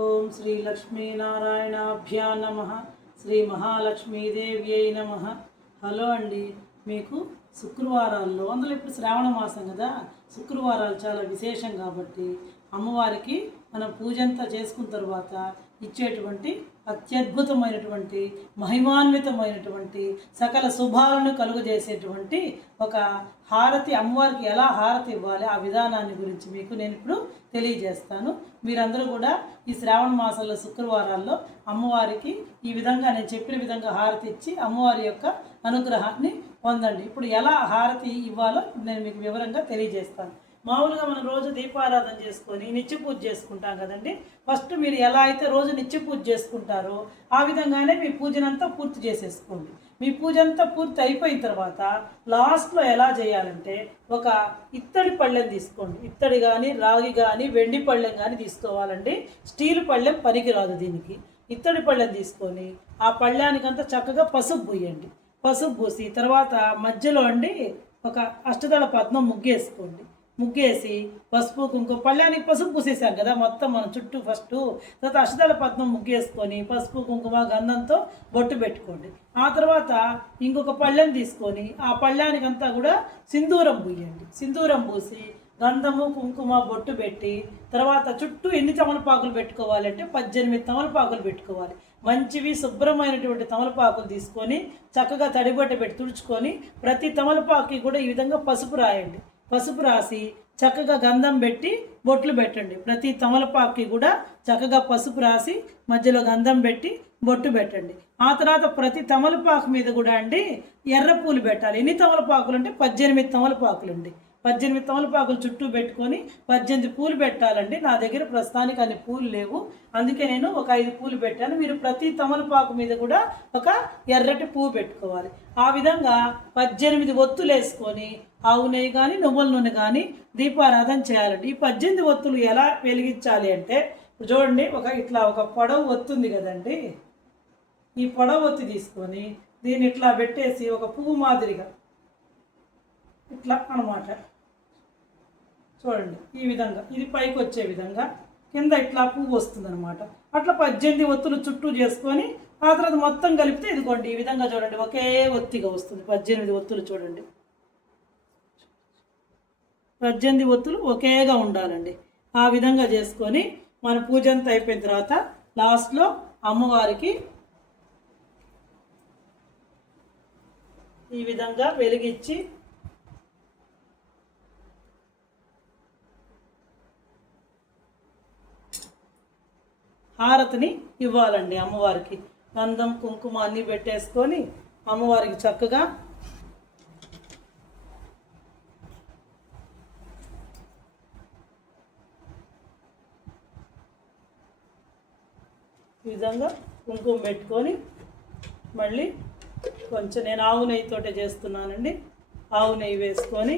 ఓం శ్రీ లక్ష్మీనారాయణాభ్యా నమ. శ్రీ మహాలక్ష్మీదేవ్యై నమ. హలో అండి. మీకు శుక్రవారాల్లో అందులో ఇప్పుడు శ్రావణ మాసం కదా, శుక్రవారాలు చాలా విశేషం కాబట్టి అమ్మవారికి మనం పూజంతా చేసుకున్న తర్వాత ఇచ్చేటువంటి అత్యద్భుతమైనటువంటి మహిమాన్వితమైనటువంటి సకల శుభాలను కలుగజేసేటువంటి ఒక హారతి, అమ్మవారికి ఎలా హారతి ఇవ్వాలి ఆ విధానాన్ని గురించి మీకు నేను ఇప్పుడు తెలియజేస్తాను. మీరందరూ కూడా ఈ శ్రావణ మాసంలో శుక్రవారాల్లో అమ్మవారికి ఈ విధంగా నేను చెప్పిన విధంగా హారతి ఇచ్చి అమ్మవారి యొక్క అనుగ్రహాన్ని పొందండి. ఇప్పుడు ఎలా హారతి ఇవ్వాలో నేను మీకు వివరంగా తెలియజేస్తాను. మామూలుగా మనం రోజు దీపారాధన చేసుకొని నిత్య పూజ చేసుకుంటాం కదండి. ఫస్ట్ మీరు ఎలా అయితే రోజు నిత్య పూజ చేసుకుంటారో ఆ విధంగానే మీ పూజనంతా పూర్తి చేసేసుకోండి. మీ పూజ అంతా పూర్తి అయిపోయిన తర్వాత లాస్ట్లో ఎలా చేయాలంటే ఒక ఇత్తడి పళ్ళెం తీసుకోండి. ఇత్తడి కానీ రాగి కానీ వెండి పళ్ళెం కానీ తీసుకోవాలండి. స్టీల్ పళ్ళెం పనికిరాదు దీనికి. ఇత్తడి పళ్ళెం తీసుకొని ఆ పళ్ళానికంతా చక్కగా పసుపు పూయండి. పసుపు పూసి తర్వాత మధ్యలో అండి ఒక అష్టదళ పద్మం ముగ్గేసుకోండి. ముగ్గేసి పసుపు కుంకుమ పళ్ళానికి పసుపు పూసేసాం కదా మొత్తం మనం చుట్టూ ఫస్ట్. తర్వాత అష్టదళ పద్మం ముగ్గేసుకొని పసుపు కుంకుమ గంధంతో బొట్టు పెట్టుకోండి. ఆ తర్వాత ఇంకొక పళ్ళెం తీసుకొని ఆ పళ్ళానికంతా కూడా సింధూరం పూయండి. సింధూరం పూసి గంధము కుంకుమ బొట్టు పెట్టి తర్వాత చుట్టూ ఎన్ని తమలపాకులు పెట్టుకోవాలంటే 18 తమలపాకులు పెట్టుకోవాలి. మంచివి శుభ్రమైనటువంటి తమలపాకులు తీసుకొని చక్కగా తడిబట్ట పెట్టి తుడుచుకొని ప్రతి తమలపాకుకి కూడా ఈ విధంగా పసుపు రాయండి. పసుపు రాసి చక్కగా గంధం పెట్టి బొట్లు పెట్టండి. ప్రతి తమలపాకుకి కూడా చక్కగా పసుపు రాసి మధ్యలో గంధం పెట్టి బొట్టు పెట్టండి. ఆ తర్వాత ప్రతి తమలపాకు మీద కూడా అండి ఎర్ర పూలు పెట్టాలి. ఎన్ని తమలపాకులు అంటే 18 తమలపాకులు అండి. 18 తమలపాకులు చుట్టూ పెట్టుకొని 18 పూలు పెట్టాలండి. నా దగ్గర ప్రస్తుతానికి అన్ని పూలు లేవు, అందుకే నేను ఒక 5 పూలు పెట్టాను. మీరు ప్రతి తమలపాకు మీద కూడా ఒక ఎర్రటి పువ్వు పెట్టుకోవాలి. ఆ విధంగా 18 ఒత్తులు వేసుకొని ఆవు నెయ్యి కానీ నువ్వుల నూనె కానీ దీపారాధన చేయాలండి. ఈ 18 ఒత్తులు ఎలా వెలిగించాలి అంటే చూడండి, ఇట్లా ఒక పొడవు ఒత్తుంది కదండి. ఈ పొడవు ఒత్తి తీసుకొని దీన్ని ఇట్లా పెట్టేసి ఒక పువ్వు మాదిరిగా ఇట్లా అన్నమాట. చూడండి ఈ విధంగా ఇది పైకి వచ్చే విధంగా కింద ఇట్లా పువ్వు వస్తుంది అనమాట. అట్లా 18 ఒత్తులు చుట్టూ చేసుకొని ఆ తర్వాత మొత్తం కలిపితే ఇదిగోండి ఈ విధంగా చూడండి ఒకే ఒత్తిగా వస్తుంది. 18 ఒత్తులు చూడండి, 18 ఒత్తులు ఒకేగా ఉండాలండి. ఆ విధంగా చేసుకొని మన పూజ అంతా అయిపోయిన తర్వాత లాస్ట్లో అమ్మవారికి ఈ విధంగా వెలిగించి హారతిని ఇవ్వాలండి. అమ్మవారికి గంధం కుంకుమ అన్నీ పెట్టేసుకొని అమ్మవారికి చక్కగా ఈ విధంగా కుంకుమ పెట్టుకొని మళ్ళీ కొంచెం నేను ఆవు నెయ్యితోటే చేస్తున్నానండి. ఆవు నెయ్యి వేసుకొని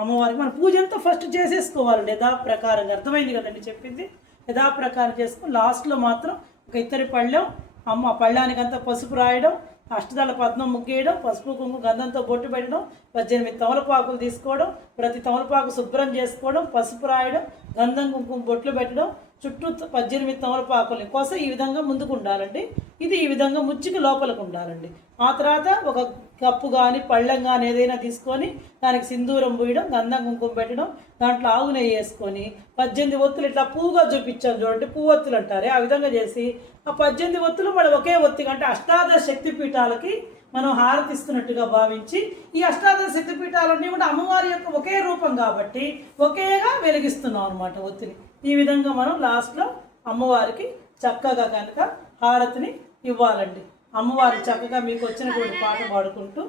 అమ్మవారికి మన పూజ అంతా ఫస్ట్ చేసేసుకోవాలండి యథాప్రకారంగా. అర్థమైంది కదండి చెప్పింది. యథాప్రకారం చేసుకొని లాస్ట్లో మాత్రం ఒక ఇత్తడి పళ్ళెం అమ్మ పళ్ళానికంతా పసుపు రాయడం, అష్టదళ పద్మం ముగ్గేయడం, పసుపు కుంకుమ గంధంతో బొట్టు పెట్టడం, 18 తమలపాకులు తీసుకోవడం, ప్రతి తమలపాకు శుభ్రం చేసుకోవడం, పసుపు రాయడం, గంధం కుంకుమ బొట్లు పెట్టడం, చుట్టూ 18 తమలపాకులని కోసం ఈ విధంగా ముందుకు ఉండాలండి. ఇది ఈ విధంగా ముచ్చికి లోపలికి ఉండాలండి. ఆ తర్వాత ఒక కప్పు కానీ పళ్ళెం కానీ ఏదైనా తీసుకొని దానికి సింధూరం పూయడం, గంధం కుంకుమ పెట్టడం, దాంట్లో ఆవు నెయ్యి వేసుకొని 18 ఒత్తులు ఇట్లా పువ్వుగా చూపించాను చూడండి, పువ్వు ఒత్తులు అంటారే ఆ విధంగా చేసి ఆ 18 ఒత్తులు మనం ఒకే ఒత్తిగా అంటే అష్టాదశ శక్తిపీఠాలకి మనం హారతిస్తున్నట్టుగా భావించి ఈ అష్టాదశ శక్తిపీఠాలన్నీ కూడా అమ్మవారి యొక్క ఒకే రూపం కాబట్టి ఒకేగా వెలిగిస్తున్నాం అనమాట ఒత్తిని. ఈ విధంగా మనం లాస్ట్లో అమ్మవారికి చక్కగా కనుక హారతిని ఇవ్వాలండి. అమ్మవారికి చక్కగా మీకు వచ్చినటువంటి పాట పాడుకుంటూ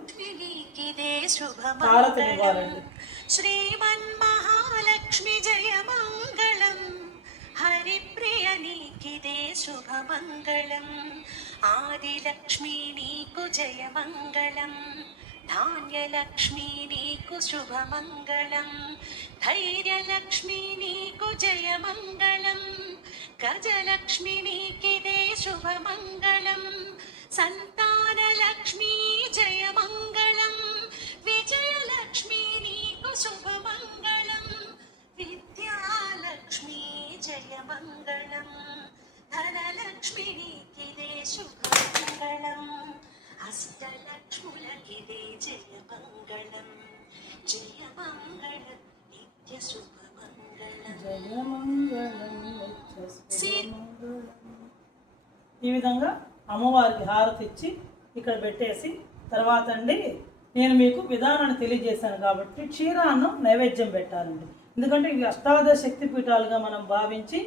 హారతిని ఇవ్వాలండి. శ్రీమన్మహాలక్ష్మి జయ మంగళం, హరిప్రియ నీకిదే శుభమంగళం, ఆదిలక్ష్మి నీకు జయ మంగళం, ధాన్యలక్ష్మి నీకు శుభమంగళం, ధైర్యలక్ష్మి నీకు జయ మంగళం, గజలక్ష్మి నీకిదే శుభమంగళం, సంతానలక్ష్మి జయ మంగళం, విజయలక్ష్మి నీకు శుభమంగళం, అష్టలక్ష్ములకిదే జయమంగళం జయమంగళం నిత్య శుభమంగళం. జయమంగళం నిత్య శుభమంగళం. ఈ విధంగా అమ్మవారికి హారతి ఇచ్చి ఇక్కడ పెట్టేసి తర్వాత అండి నేను మీకు విధానాన్ని తెలియజేశాను కాబట్టి క్షీరాన్నం నైవేద్యం పెట్టాలండి. ఎందుకంటే ఇవి అష్టాదశ శక్తి పీఠాలుగా మనం భావించి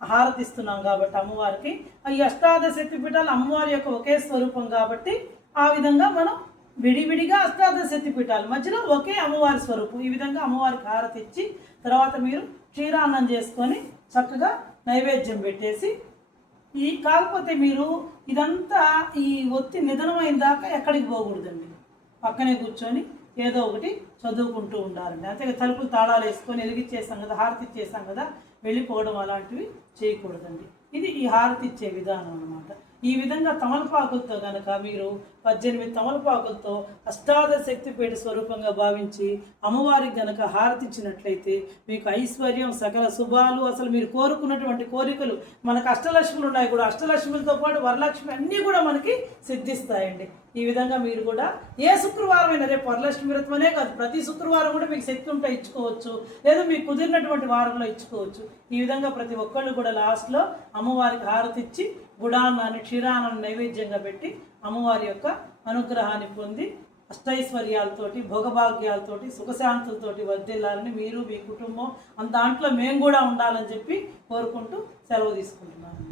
హారతిస్తున్నాం కాబట్టి అమ్మవారికి ఈ అష్టాదశ శక్తి పీఠాలు అమ్మవారి యొక్క ఒకే స్వరూపం కాబట్టి ఆ విధంగా మనం విడివిడిగా అష్టాదశ శక్తి పీఠాలు మధ్యలో ఒకే అమ్మవారి స్వరూపం. ఈ విధంగా అమ్మవారికి హారతి ఇచ్చి తర్వాత మీరు క్షీరాన్నం చేసుకొని చక్కగా నైవేద్యం పెట్టేసి కాకపోతే మీరు ఇదంతా ఈ ఒత్తి నిధనమైన దాకా ఎక్కడికి పోకూడదండి. పక్కనే కూర్చొని ఏదో ఒకటి చదువుకుంటూ ఉండాలండి. అంతే తలుపులు తాళాలు వేసుకొని వెలిగిచ్చేసాం కదా, హారతి ఇచ్చేసాం కదా, వెళ్ళిపోవడం అలాంటివి చేయకూడదండి. ఇది ఈ హారతి ఇచ్చే విధానం అన్నమాట. ఈ విధంగా తమలపాకులతో కనుక మీరు 18 తమలపాకులతో అష్టాదశ శక్తిపీఠ స్వరూపంగా భావించి అమ్మవారికి కనుక హారతి ఇచ్చినట్లయితే మీకు ఐశ్వర్యం సకల శుభాలు అసలు మీరు కోరుకున్నటువంటి కోరికలు మనకు అష్టలక్ష్ములు ఉన్నాయి కూడా అష్టలక్ష్ములతో పాటు వరలక్ష్మి అన్నీ కూడా మనకి సిద్ధిస్తాయండి. ఈ విధంగా మీరు కూడా ఏ శుక్రవారం అయినా రేపు వరలక్ష్మి వ్రతమనే కాదు ప్రతి శుక్రవారం కూడా మీకు శక్తి ఉంటే ఇచ్చుకోవచ్చు, లేదా మీకు కుదిరినటువంటి వారంలో ఇచ్చుకోవచ్చు. ఈ విధంగా ప్రతి ఒక్కళ్ళు కూడా లాస్ట్లో అమ్మవారికి హారతి ఇచ్చి గుడాన్నాన్ని క్షీరాన్నాన్ని నైవేద్యంగా పెట్టి అమ్మవారి యొక్క అనుగ్రహాన్ని పొంది అష్టైశ్వర్యాలతోటి భోగభాగ్యాలతోటి సుఖశాంతులతోటి వర్ధిల్లాలని మీరు మీ కుటుంబం దాంట్లో మేము కూడా ఉండాలని చెప్పి కోరుకుంటూ సెలవు తీసుకుంటున్నాను.